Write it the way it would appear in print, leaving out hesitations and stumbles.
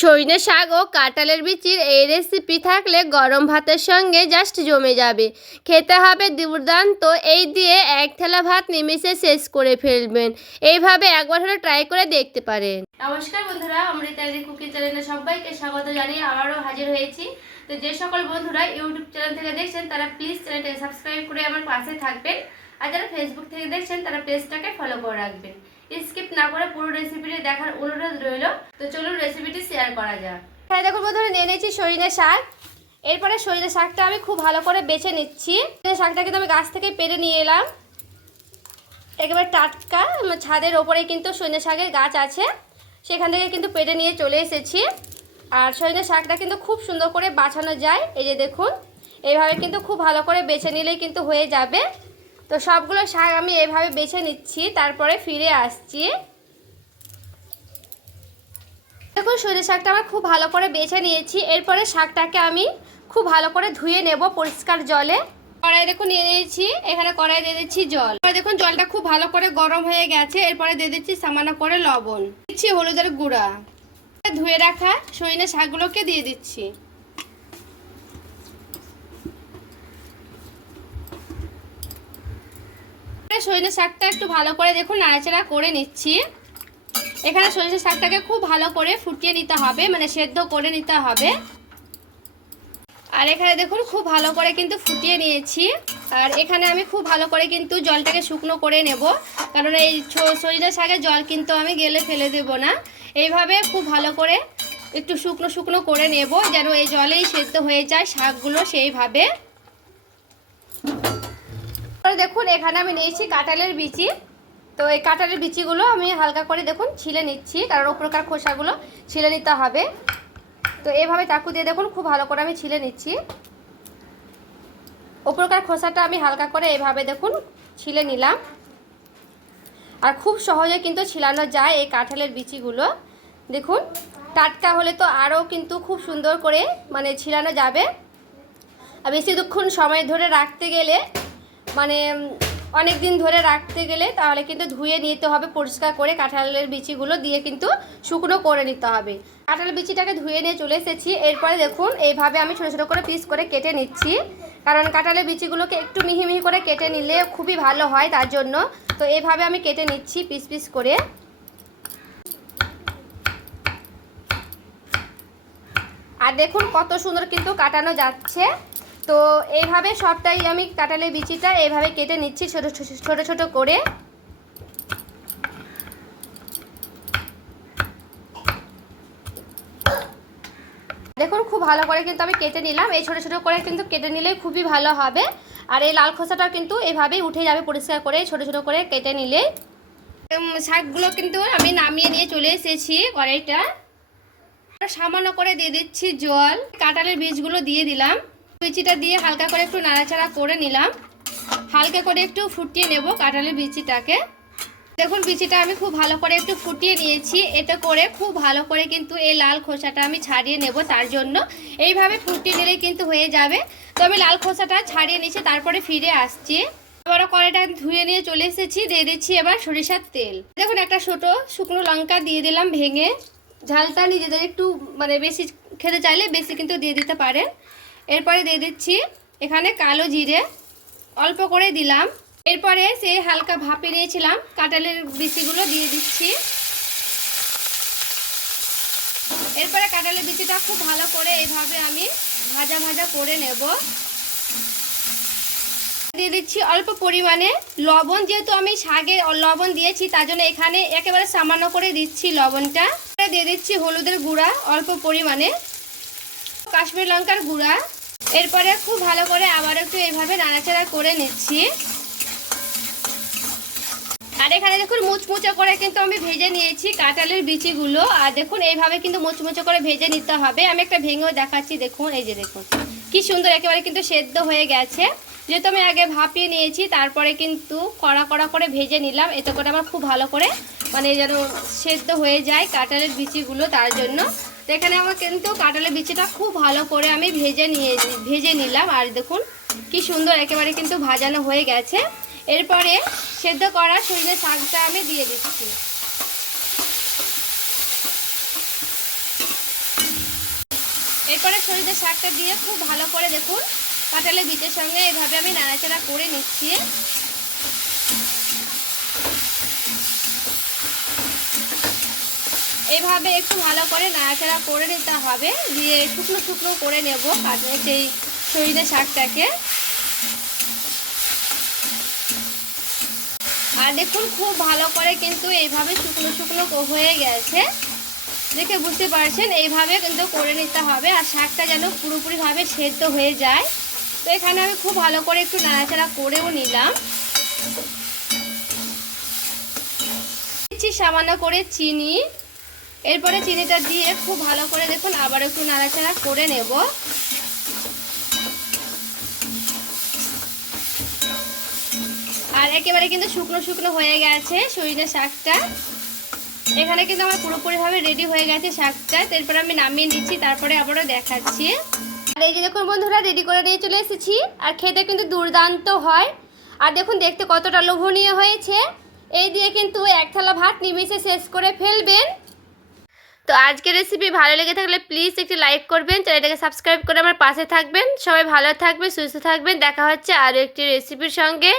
সজনে শাক ও কাঁঠালের বিচির এই রেসিপি থাকলে গরম ভাতের সঙ্গে জাস্ট জমে যাবে। খেতে হবে দুর্দান্ত। এই দিয়ে এক থালা ভাত নিমেষে শেষ করে ফেলবেন। এইভাবে একবার হলে ট্রাই করে দেখতে পারেন। নমস্কার বন্ধুরা, অমৃতাদি কুকিং চ্যানেলে সবাইকে স্বাগত জানিয়ে আবারও হাজির হয়েছি। তো যে সকল বন্ধুরা ইউটিউব চ্যানেল থেকে দেখছেন তারা প্লিজ চ্যানেলটাকে সাবস্ক্রাইব করে আমার পাশে থাকবেন, আর যারা ফেসবুক থেকে দেখছেন তারা পেজটাকে ফলো করে রাখবেন। স্কিপ না করে পুরো রেসিপিটি দেখার অনুরোধ রইল। তো চলুন রেসিপিটি শেয়ার করা যাক। হ্যাঁ দেখুন বন্ধুরা, নিয়ে নিয়েছি সজনে শাক। এরপরে সজনে শাকটা আমি খুব ভালো করে বেছে নিচ্ছি। শাকটা কিন্তু আমি গাছ থেকে পেরে নিয়ে এলাম, একেবারে টাটকা। ছাদের ওপরে কিন্তু সজনে শাকের গাছ আছে, সেখান থেকে কিন্তু পেরে নিয়ে চলে এসেছি। আর সজনে শাকটা কিন্তু খুব সুন্দর করে বাছানো যায়। এই যে দেখুন, এইভাবে কিন্তু খুব ভালো করে বেছে নিলেই কিন্তু হয়ে যাবে। তো সবগুলো শাক আমি এইভাবে বেছে নিচ্ছি, তারপরে ফিরে আসছি। দেখুন সজনে শাকটা আমার খুব ভালো করে বেছে নিয়েছি। এরপরে শাকটাকে আমি খুব ভালো করে ধুয়ে নেব পরিষ্কার জলে। কড়াই দেখুন নিয়ে নিয়েছি, এখানে কড়াই দিয়ে দিচ্ছি জল। দেখুন জলটা খুব ভালো করে গরম হয়ে গেছে। এরপরে দিয়ে দিচ্ছি সামান্য করে লবণ, দিচ্ছি হলুদের গুঁড়া, ধুয়ে রাখা সজনে শাকগুলোকে দিয়ে দিচ্ছি। সজনে শাকটা একটু ভালো করে দেখুন নাড়াচাড়া করে নিচ্ছি। এখানে সজনে শাকটাকে খুব ভালো করে ফুটিয়ে নিতে হবে, মানে সেদ্ধ করে নিতে হবে। আর এখানে দেখুন খুব ভালো করে কিন্তু ফুটিয়ে নিয়েছি। আর এখানে আমি খুব ভালো করে কিন্তু জলটাকে শুকনো করে নেব, কারণ এই সজনে শাকের জল কিন্তু আমি গেলে ফেলে দেব না। এইভাবে খুব ভালো করে একটু শুকনো শুকনো করে নেব, যেন এই জলেই সেদ্ধ হয়ে যায় শাকগুলো সেইভাবে। দেখুন এখানে আমি নিয়েছি কাঁঠালের বিচি। তো এই কাঁঠালের বিচিগুলো আমি হালকা করে দেখুন ছিলে নিচ্ছি, কারণ উপরকার খোসাগুলো ছিলে নিতে হবে। তো এইভাবে চাকু দিয়ে দেখুন খুব ভালো করে আমি ছিলে নিচ্ছি। উপরকার খোসাটা আমি হালকা করে এইভাবে দেখুন ছিলে নিলাম। আর খুব সহজে কিন্তু ছিলানো যায় এই কাঁঠালের বিচিগুলো। দেখুন টাটকা হলে তো আরও কিন্তু খুব সুন্দর করে মানে ছিলানো যাবে। আর বেশিক্ষণ সময় ধরে রাখতে গেলে, মানে অনেক দিন ধরে রাখতে গেলে, তাহলে কিন্তু ধুয়ে নিতে হবে পরিষ্কার করে। কাঁঠালের বিচিগুলো দিয়ে কিন্তু শুকনো করে নিতে হবে। কাঁঠালের বিচিটাকে ধুয়ে নিয়ে চলে এসেছি। এরপরে দেখুন এইভাবে আমি ছোটো ছোটো করে পিস করে কেটে নিচ্ছি, কারণ কাঁঠালের বিচিগুলোকে একটু মিহি মিহি করে কেটে নিলে খুবই ভালো হয় তার জন্য। তো এইভাবে আমি কেটে নিচ্ছি পিস পিস করে। আর দেখুন কত সুন্দর কিন্তু কাটানো যাচ্ছে। তো এইভাবে সবটাই আমি কাঁঠালের বিচিটা এইভাবে কেটে নিচ্ছি ছোট ছোট ছোট করে। দেখুন খুব ভালো করে কিন্তু আমি কেটে নিলাম। এই ছোট ছোট করে কিন্তু কেটে নিলে খুবই ভালো হবে। আর এই লাল খোসাটাও কিন্তু এভাবেই উঠে যাবে পরিষ্কার করে ছোট ছোট করে কেটে নিলে। শাকগুলো কিন্তু আমি নামিয়ে নিয়ে চলে এসেছি কড়াইটা। সামান্য করে দিয়ে দিচ্ছি জল, কাঁঠালের বীজগুলো দিয়ে দিলাম। বিচিটা দিয়ে হালকা করে একটু নাড়াচাড়া করে নিলাম। হালকা করে একটু ফুটিয়ে নেব কাঁঠালের বিচিটাকে। দেখুন বিচিটা আমি খুব ভালো করে একটু ফুটিয়ে নিয়েছি। এতে করে খুব ভালো করে কিন্তু এই লাল খোসাটা আমি ছাড়িয়ে নেব, তার জন্য এইভাবে ফুটিয়ে নিলে কিন্তু হয়ে যাবে। তো আমি লাল খোসাটা ছাড়িয়ে নিয়েছি, তারপরে ফিরে আসছি। এবার কড়াইটা ধুয়ে নিয়ে চলে এসেছি। দিয়ে দিচ্ছি এবার সরিষার তেল। দেখুন একটা ছোটো শুকনো লঙ্কা দিয়ে দিলাম ভেঙে। ঝালটা নিজেদের একটু মানে বেশি খেতে চাইলে বেশি কিন্তু দিয়ে দিতে পারেন। এরপরে দিয়ে দিচ্ছি এখানে কালো জিরে, অল্প করে দিলাম। এরপরে সেই হালকা ভাপে নিয়েছিলাম কাঁঠালের বিচিগুলো দিয়ে দিচ্ছি। এরপরে কাঁঠালের বিচিটা খুব ভালো করে এইভাবে আমি ভাজা ভাজা করে নেব। দিয়ে দিচ্ছি অল্প পরিমাণে লবণ, যেহেতু আমি শাকে লবণ দিয়েছি তার জন্য এখানে একেবারে সামান্য করে দিচ্ছি লবণটা। দিয়ে দিচ্ছি হলুদের গুঁড়া অল্প পরিমাণে, কাশ্মীর লঙ্কার গুঁড়া। এরপরে খুব ভালো করে আবার একটু এইভাবে নাড়াচাড়া করে নিচ্ছি। আর এখানে দেখুন মুচমুচে করে কিন্তু আমি ভেজে নিয়েছি কাঁঠালের বিচিগুলো। আর দেখুন এইভাবে কিন্তু মুচমুচে করে ভেজে নিতে হবে। আমি একটা ভেঙেও দেখাচ্ছি। দেখুন এই যে দেখুন কি সুন্দর একেবারে কিন্তু সেদ্ধ হয়ে গেছে। যেহেতু আমি আগে ভাপিয়ে নিয়েছি, তারপরে কিন্তু কড়া কড়া করে ভেজে নিলাম। এতে করে আমার খুব ভালো করে মানে যেন সেদ্ধ হয়ে যায় কাঁঠালের বিচিগুলো, তার জন্য। তো এখানে আমার কিন্তু কাঁঠালের বিচিটা খুব ভালো করে আমি ভেজে নিলাম। আর দেখুন কি সুন্দর একেবারে কিন্তু ভাজানো হয়ে গেছে। এরপরে সেদ্ধ করা সজনে শাকটা আমি দিয়ে দিচ্ছি। এরপরে সরিষা শাকটা দিয়ে খুব ভালো করে দেখুন কাঁঠালের বীজের সঙ্গে এভাবে আমি নাড়াচাড়া করে নিচ্ছি। এইভাবে একটু ভালো করে নাড়াচাড়া করে নিতে হবে, দিয়ে শুকনো শুকনো করে নেব সেই সরিষা শাকটাকে। আর দেখুন খুব ভালো করে কিন্তু এইভাবে শুকনো শুকনো হয়ে গেছে, দেখে বুঝতে পারছেন। এইভাবে কিন্তু করে নিতে হবে, আর শাকটা যেন পুরোপুরিভাবে সেদ্ধ হয়ে যায়। তো এখানে আমি খুব ভালো করে একটু নাড়াচাড়া করেও নিলাম। দিচ্ছি সামান্য করে চিনি, এরপরে চিনিটা দিয়ে খুব ভালো করে দেখুন আবার একটু নাড়াচাড়া করে নেব। আর একেবারে কিন্তু শুকনো শুকনো হয়ে গেছে সরিষা শাকটা। এখানে কিন্তু আমার পুরোপুরিভাবে রেডি হয়ে গেছে শাকটা। এরপরে আমি নামিয়ে নিচ্ছি, তারপরে আবারও দেখাচ্ছি। আর এই যে দেখুন বন্ধুরা রেডি করে নিয়ে চলে এসেছি, আর খেতে কিন্তু দুর্দান্ত হয়। আর দেখুন দেখতে কতটা লোভনীয় হয়েছে। এই দিয়ে কিন্তু এক থালা ভাত নিমিষে শেষ করে ফেলবেন। তো আজকের রেসিপি ভালো লেগে থাকলে প্লিজ একটি লাইক করবেন, চ্যানেলটাকে সাবস্ক্রাইব করে আমার পাশে থাকবেন। সবাই ভালো থাকবে, সুস্থ থাকবেন। দেখা হচ্ছে আরও একটি রেসিপির সঙ্গে।